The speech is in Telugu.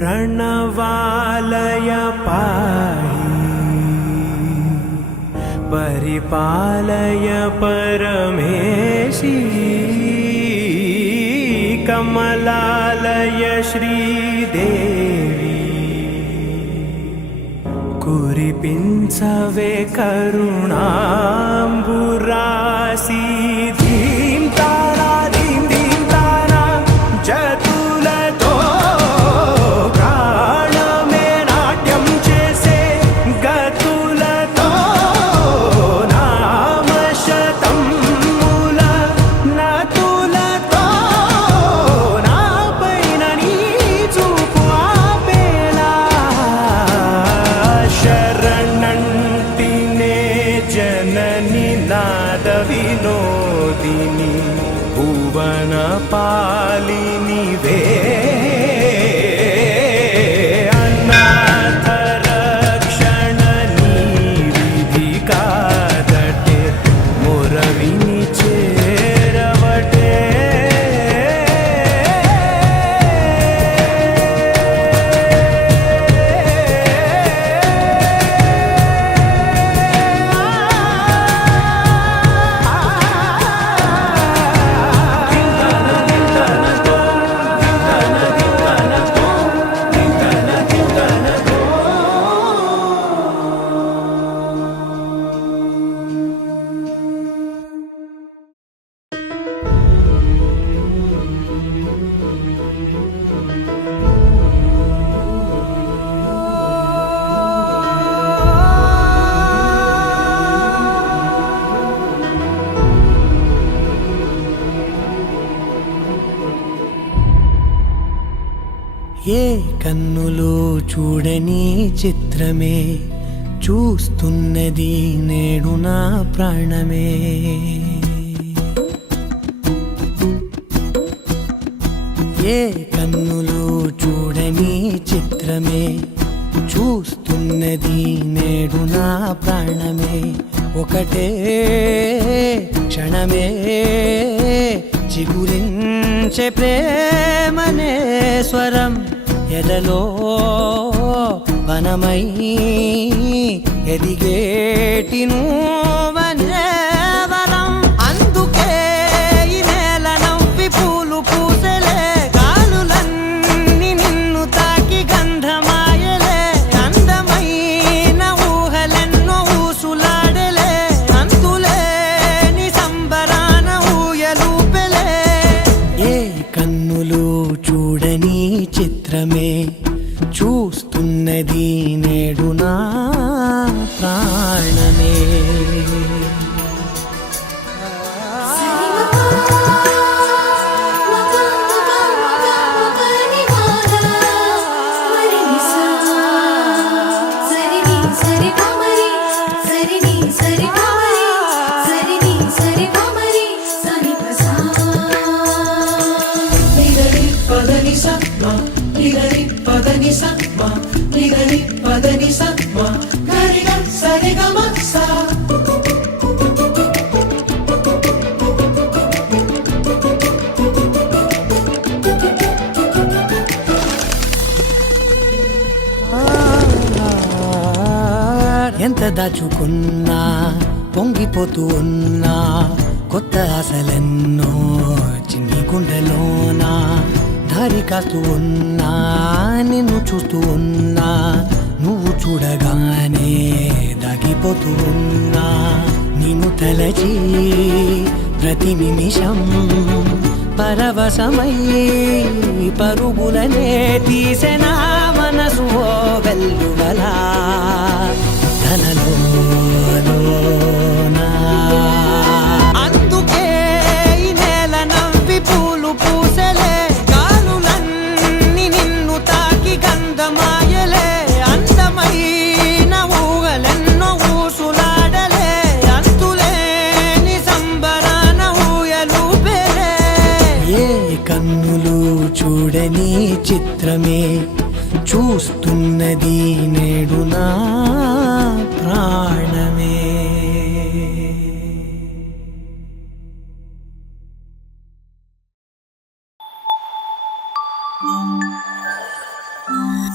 प्रणवालय पाहि परिपालय परमेशी कमलालय श्रीदेवी कुरिपिंचवे करुणांबुरासी धीं तारा धीं धीं तारा जतुलतो प्राणमे नाट्यं चेसे गतुलतो नामशतं मूल नतुलतो नापैन नी చూపు ఆపేలా శరణంటినే జనని నాద వినోదిని భువన పాలిని వే అనాథ రక్షణ నీ విధి కాదటే మొరవిని చేరవటే ఏ కన్నులు చూడని చిత్రమే చూస్తున్నది నేడు నా ప్రాణమే ఏ కన్నులు చూడని చిత్రమే చూస్తున్నది నేడు నా ప్రాణమే ఒకటే క్షణమే చిగురించే ప్రేమనే స్వరం ఎదలో వనమై ఎదిగేటి నువ్వనే వరం అందుకే ఈ నేల నవ్వి పూలు పూసలే గాలులన్నీ నిన్ను తాకి గంధమాయలే అందమైన ఊహలెన్నో ఊసులాడలే అంతులేని సంబరాన ఊయలూపెలే ఏ కన్నులు చూడని చిత్రమే చూస్తున్నది నేడు నా ప్రాణమే ఎంత దాచుకున్నా పొంగిపోతూ ఉన్నా కొత్త ఆశలెన్నో చిన్ని గుండెలోనా దారి కాస్తూ ఉన్నా నిన్ను చూస్తూ ఉన్నా నువ్వు చూడగానే దాగిపోతూ ఉన్నా నిన్ను తలచి ప్రతి నిమిషం పరవశమై పరుగులనే తీసెనా మనసు ఓ వెల్లువలా తనలోనా అందుకే ఈ నేల నవ్వి పూలు పూసలే గాలులన్నీ నిన్ను తాకి గంధమాయలే అందమైన ఊహలెన్నో ఊసులాడలే అంతులేని సంబరాన ఊయలూపెలే ఏ కన్నులు చూడని చిత్రమే చూస్తున్నది నేడు నా ప్రాణమే ఆ